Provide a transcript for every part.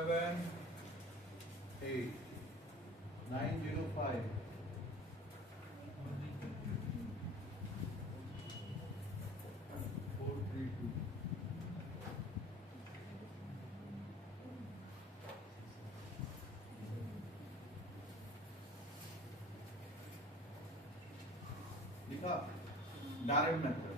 7 8 905 432 लिखा direct method.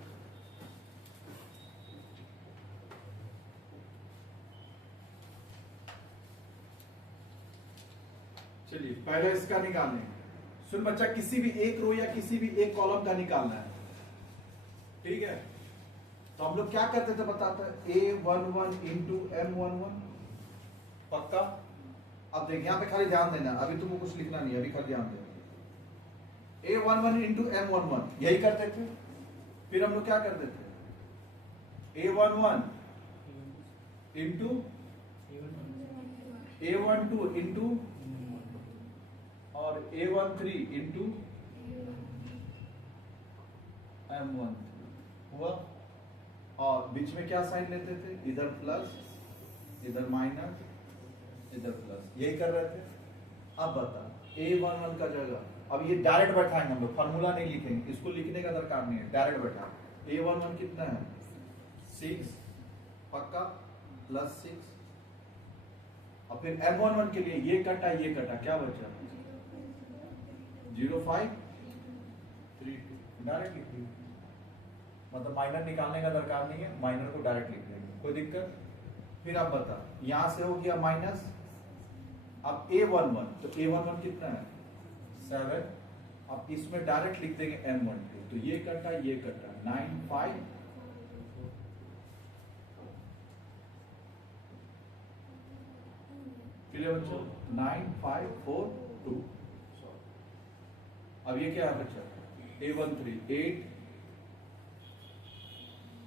चलिए पहले इसका निकालने। सुन बच्चा, किसी भी एक रो या किसी भी एक कॉलम का निकालना है, ठीक है? तो हम लोग क्या करते थे बताते हैं, A11 इंटू M11 पक्का। अब देख यहाँ पे खाली ध्यान देना, अभी तुमको कुछ लिखना नहीं, अभी खाली ध्यान देना। A11 इंटू M11 यही करते थे। फिर हम लोग क्या करते थे, A11 इंटू A12 इंटू और A13 इंटू M13 हुआ। और बीच में क्या साइन लेते थे, इधर प्लस इधर माइनस इधर प्लस, यही कर रहे थे। अब बता A11 का जगह, अब ये डायरेक्ट बैठाएंगे हम लोग, फॉर्मूला नहीं लिखेंगे, इसको लिखने का दरकार नहीं है, डायरेक्ट बैठा। A11 कितना है 6 पक्का प्लस 6, और फिर M11 के लिए ये कटा क्या बचा 0532, डायरेक्ट लिख दिया। मतलब माइनर निकालने का दरकार नहीं है, माइनर को डायरेक्ट लिख देंगे, कोई दिक्कत। फिर आप बता, यहां से हो गया माइनस, अब A11, तो A11 कितना है 7, अब इसमें डायरेक्ट लिख देंगे M12, तो ये कटा 95, क्लियर बच्चों, 9542। अब ये क्या है बच्चा, A13 8,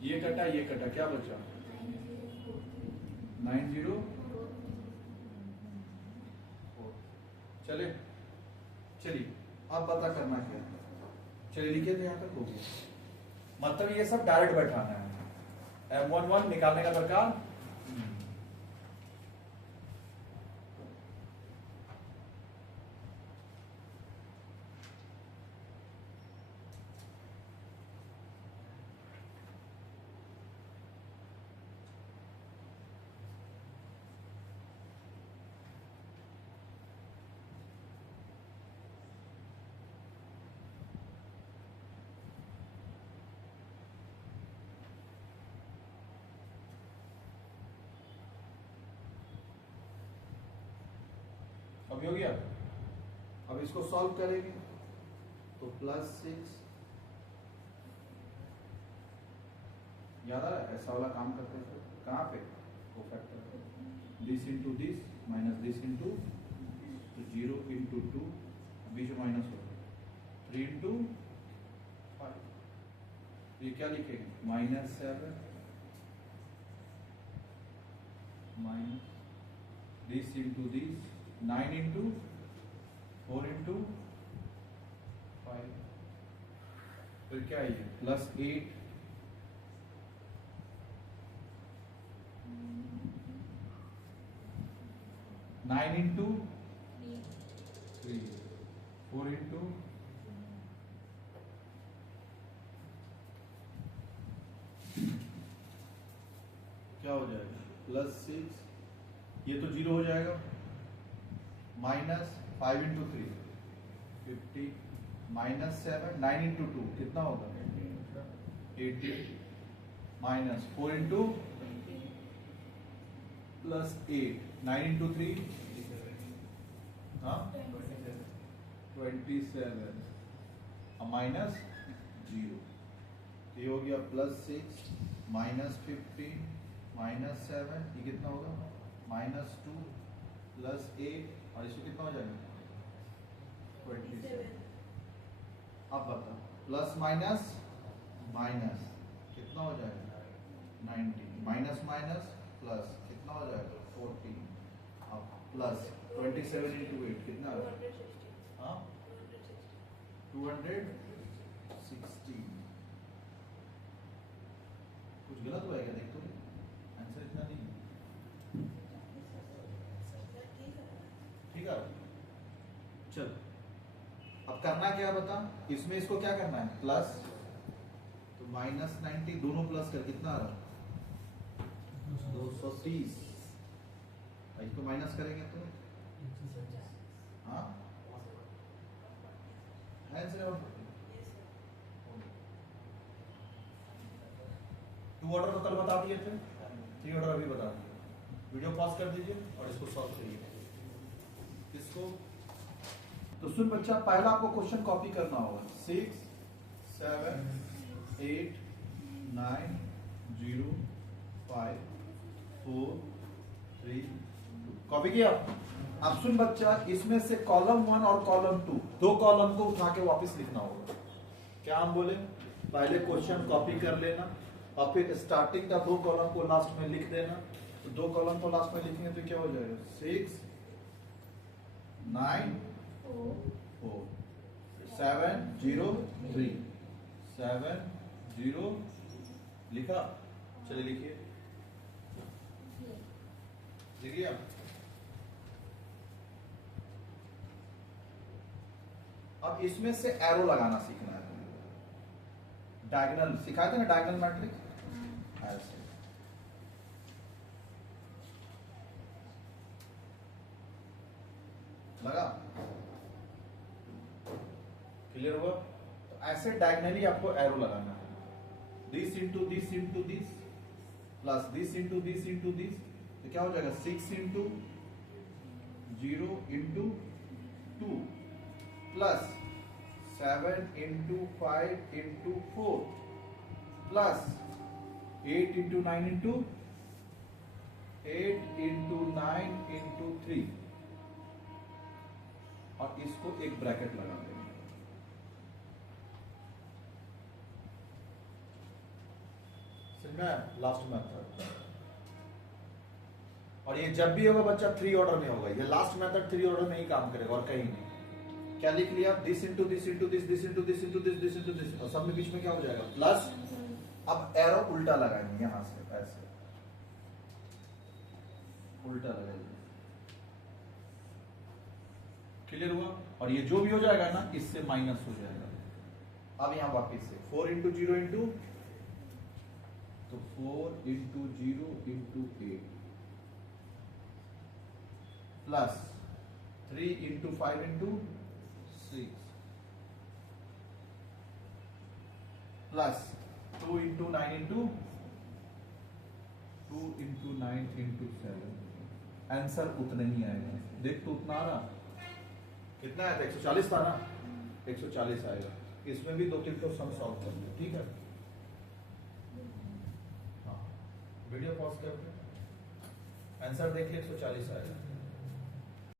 ये कटा क्या बचा 904। चलिए अब पता करना क्या, चलिए लिखे थे यहां तक हो गया। मतलब ये सब डायरेक्ट बैठाना है, M11 निकालने का दरकार। अभी हो गया। अब इसको सॉल्व करेंगे तो +6, याद आ रहा है ऐसा वाला काम करते थे कहाँ पे, cofactor, this into this minus this into 0 into 2, बीच में माइनस हो 3 इंटू 5, ये क्या लिखेंगे -7 minus this into this 9 into 4 into 5, फिर क्या है +8 9 इंटू 3 4 इंटू क्या हो जाएगा +6, ये तो 0 हो जाएगा, -5 इंटू 3 50 -7 9 इंटू 2 कितना होगा 18 -4 इंटू +8 9 इंटू 3 हाँ 27 -0, ये हो गया +6 -15 -7, ये कितना होगा -2 +8, और इसको कितना हो जाएगा 27। अब बता प्लस माइनस माइनस कितना हो जाएगा 90, माइनस माइनस प्लस कितना हो जाएगा 14, अब प्लस 27 इंटू 8 कितना होगा 216। कुछ गलत हुआ है क्या, देख तो आंसर इतना नहीं चल अब करना क्या बता, इसमें इसको क्या करना है प्लस, तो -90 दोनों प्लस कर कितना आ रहा 230, इसको माइनस करेंगे तो हाँ टू ऑर्डर तो कल बता दिए थे, 3 ऑर्डर अभी बता दिए। वीडियो पॉज कर दीजिए और इसको सॉल्व करिए इसको। तो सुन बच्चा, पहला आपको क्वेश्चन कॉपी करना होगा 6 7 8 9 0 5 4 3 2 कॉपी किया। अब सुन बच्चा, इसमें से कॉलम 1 और कॉलम 2 दो कॉलम को उठा के वापस लिखना होगा। क्या हम बोले, पहले क्वेश्चन कॉपी कर लेना और फिर स्टार्टिंग का 2 कॉलम को लास्ट में लिख देना। तो 2 कॉलम को लास्ट में लिखेंगे तो क्या हो जाएगा 6 9 4 7 0 3 7 0 लिखा। चलिए लिखिए, लिखिए आप। अब इसमें से एरो लगाना सीखना है। डायगोनल सिखाए थे ना, डायगोनल मैट्रिक्स ऐसे लगा, क्लियर हुआ। तो ऐसे डायगोनली आपको एरो लगाना है, this into this into this plus this into this into this, तो क्या हो जाएगा 6 into 0 into 2 plus 7 into 5 into 4 plus 8 into 9 into 8 into 9 into 3 और इसको एक ब्रैकेट लगा देंगे। लास्ट मेथड, और ये जब भी होगा बच्चा 3 ऑर्डर में होगा, ये लास्ट मेथड 3 ऑर्डर में ही काम करेगा और कहीं नहीं। क्या लिख लिया, this into this into this this into this into this this into this, और सब में बीच में क्या हो जाएगा प्लस। अब एरो उल्टा लगाएंगे, यहां से ऐसे उल्टा लगाएंगे, क्लियर हुआ। और ये जो भी हो जाएगा ना इससे माइनस हो जाएगा। अब यहां वापिस से 4 इंटू 0 इंटू, तो 4 into 0 into 8 plus 3 into 5 into 6 plus 2 into 9 into 2 into 9 into 7। Answer उतना ही आएगा, देख तो उतना आ रहा, कितना आया था 140 था ना, 140 आएगा। इसमें भी 2-3 तो सम सॉल्व कर लो, ठीक है। हाँ वीडियो पॉज करके आंसर देख ले, 140 आएगा।